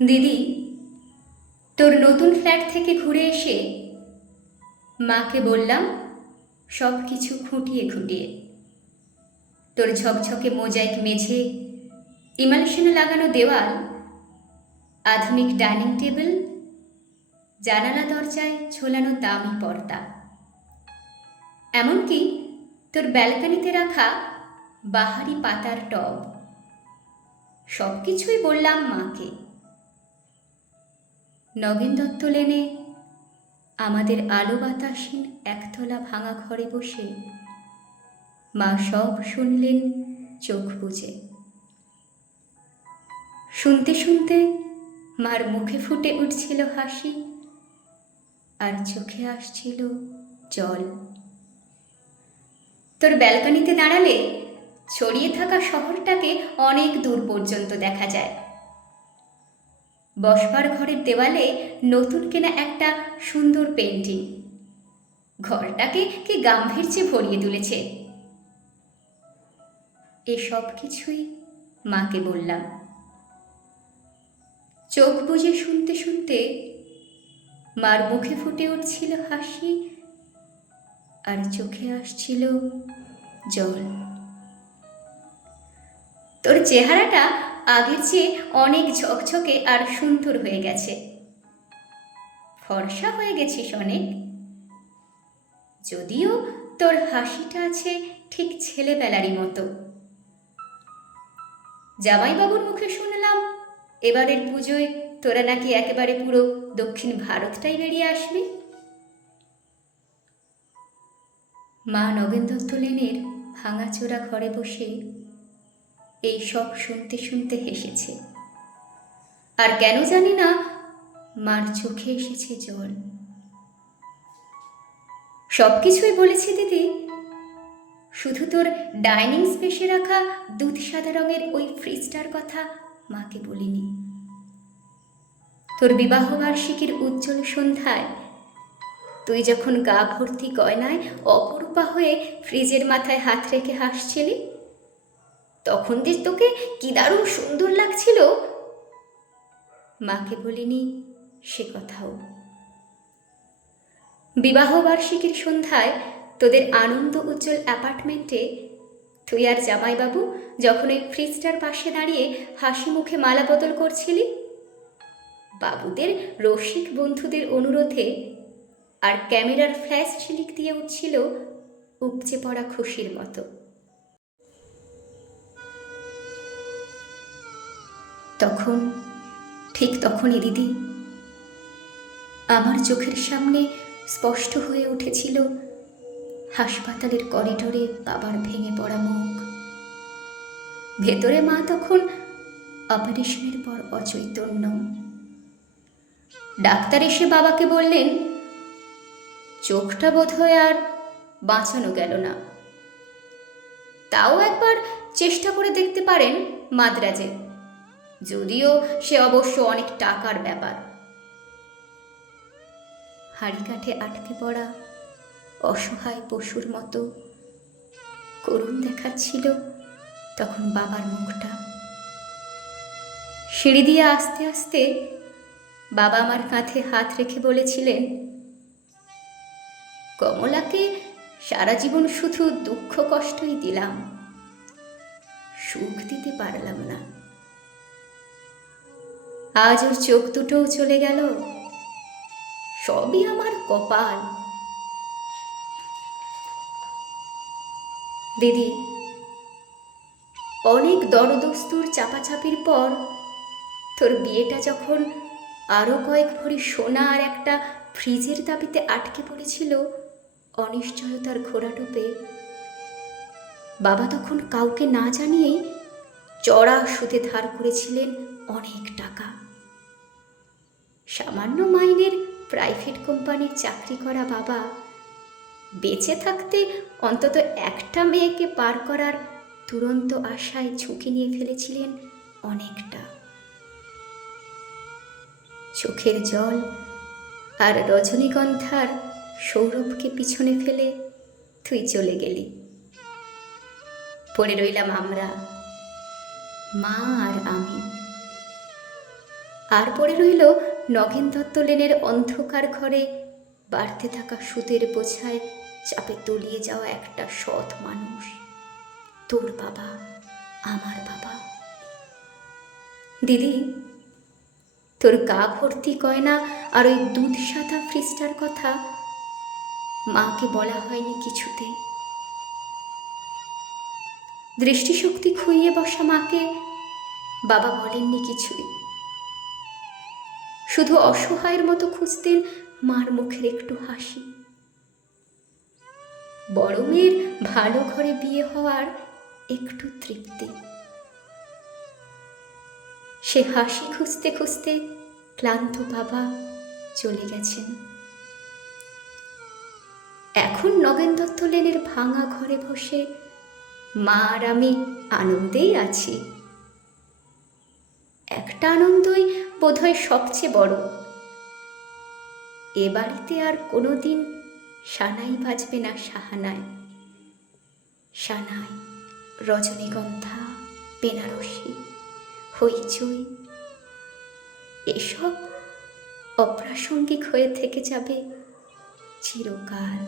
দিদি, তোর নতুন ফ্ল্যাট থেকে ঘুরে এসে মাকে বললাম সব কিছু খুঁটিয়ে খুঁটিয়ে, তোর ঝকঝকে মোজাইক মেঝে, ইমালশনে লাগানো দেওয়াল, আধুনিক ডাইনিং টেবিল, জানালা দরজায় ঝোলানো দামি পর্দা, এমনকি তোর ব্যালকনিতে রাখা বাহারি পাতার টব, সব কিছুই বললাম মাকে। নগেন দত্ত লেনে আমাদের আলো বাতাসহীন একতলা ভাঙা ঘরে বসে মা সব শুনলেন চোখ বুজে। শুনতে শুনতে মার মুখে ফুটে উঠছিল হাসি, আর চোখে আসছিল জল। তোর ব্যালকনিতে দাঁড়ালে ছড়িয়ে থাকা শহরটাকে অনেক দূর পর্যন্ত দেখা যায়। বসবার ঘরের দেওয়ালে নতুন কেনা একটা সুন্দর পেন্টিং ঘরটাকে কি গাম্ভীর্যে ভরিয়ে তুলেছে। এসব কিছুই মাকে বললাম। চোখ বুজে শুনতে শুনতে মার মুখে ফুটে উঠছিল হাসি, আর চোখে আসছিল জল। তোর চেহারাটা আগের চেয়ে অনেক ঝকঝকে আর সুন্দর হয়ে গেছে। ফর্সা হয়ে গেছিস অনেক, যদিও তোর হাসিটা আছে ঠিক ছেলেবেলারই মতো। জামাইবাবুর মুখে শুনলাম এবারের পুজোয় তোরা নাকি একেবারে পুরো দক্ষিণ ভারতটাই বেরিয়ে আসবি। মা নগেন দত্ত লেনের ভাঙাচোরা ঘরে বসে এই সব শুনতে শুনতে হেসেছে, আর কেন জানি না মার চোখে এসেছে জল। সব কিছুই বলেছি দিদি, শুধু তোর ডাইনিং স্পেসে রাখা দুধ সাদা রঙের ওই ফ্রিজটার কথা মাকে বলিনি। তোর বিবাহবার্ষিকীর উজ্জ্বল সন্ধ্যায় তুই যখন গা ভর্তি গয়নায় অপরূপা হয়ে ফ্রিজের মাথায় হাত রেখে হাসছিলি, তখন যে তোকে কি দারুণ সুন্দর লাগছিল, মাকে বলিনি সে কথাও। বিবাহবার্ষিকীর সন্ধ্যায় তোদের আনন্দ উজ্জ্বল অ্যাপার্টমেন্টে তুই আর জামাইবাবু যখন ওই ফ্রিজটার পাশে দাঁড়িয়ে হাসি মুখে মালা বদল করছিলি, বাবুদের রসিক বন্ধুদের অনুরোধে, আর ক্যামেরার ফ্ল্যাশ ঝিলিক দিয়ে উঠছিল উপচে পড়া খুশির মতো। তখন, ঠিক তখনই দিদি, আমার চোখের সামনে স্পষ্ট হয়ে উঠেছিল হাসপাতালের করিডোরে বাবার ভেঙে পড়া মুখ। ভেতরে মা তখন অপারেশনের পর অচৈতন্য। ডাক্তার এসে বাবাকে বললেন চোখটা বোধহয় আর বাঁচানো গেল না, তাও একবার চেষ্টা করে দেখতে পারেন মাদ্রাজে, যদিও সে অবশ্য অনেক টাকার ব্যাপার। হাড়ি কাঠে আটকে পড়া অসহায় পশুর মতো করুণ দেখাচ্ছিল তখন বাবার মুখটা। সিঁড়ি দিয়ে আস্তে আস্তে বাবা আমার কাঁধে হাত রেখে বলেছিলেন, কমলাকে সারা জীবন শুধু দুঃখ কষ্টই দিলাম, সুখ দিতে পারলাম না। আজ ওর চোখ দুটোও চলে গেল, সবই আমার কপাল। দিদি, অনেক দরদস্তুর চাপাচাপির পর তোর বিয়েটা যখন আরও কয়েক ভরি সোনা আর একটা ফ্রিজের দাবিতে আটকে পড়েছিল অনিশ্চয়তার ঘোড়াটোপে, বাবা তখন কাউকে না জানিয়েই চড়া সুদে ধার করেছিলেন অনেক টাকা। সামান্য মাইনের প্রাইভেট কোম্পানির চাকরি করা বাবা বেঁচে থাকতে অন্তত একটা মেয়েকে পার করার দুরন্ত আশায় ঝুঁকি নিয়ে ফেলেছিলেন অনেকটা। চোখের জল আর রজনীগন্ধার সৌরভকে পিছনে ফেলে তুই চলে গেলি, পড়ে রইলাম আমরা, মা আর আমি। আর পড়ে রইল নগেন দত্ত লেনের অন্ধকার ঘরে বাড়তে থাকা সুতের বোঝায় চাপে তলিয়ে যাওয়া একটা সৎ মানুষ, তোর বাবা, আমার বাবা। দিদি, তোর গা ভর্তি গয়না আর ওই দুধ সাদা ফ্রিজটার কথা মাকে বলা হয়নি কিছুতে। দৃষ্টিশক্তি খুইয়ে বসা মাকে বাবা বলেননি কিছুই, শুধু অসহায়ের মতো খুঁজতেন মার মুখের একটু হাসি। বড় মেয়ের ভালো ঘরে বিয়ে হওয়ার একটু তৃপ্তি। সে হাসি খুঁজতে খুঁজতে ক্লান্ত বাবা চলে গেছেন। এখন নগেন দত্ত লেনের ভাঙা ঘরে বসে মা আর আমি আনন্দেই আছি। একটা আনন্দই বোধহয় সবচেয়ে বড়, এ বাড়িতে আর কোনোদিন সানাই বাজবে না সাহানায়। সানাই, রজনীগন্ধা, বেনারসি, হইচই এসব অপ্রাসঙ্গিক হয়ে থেকে যাবে চিরকাল।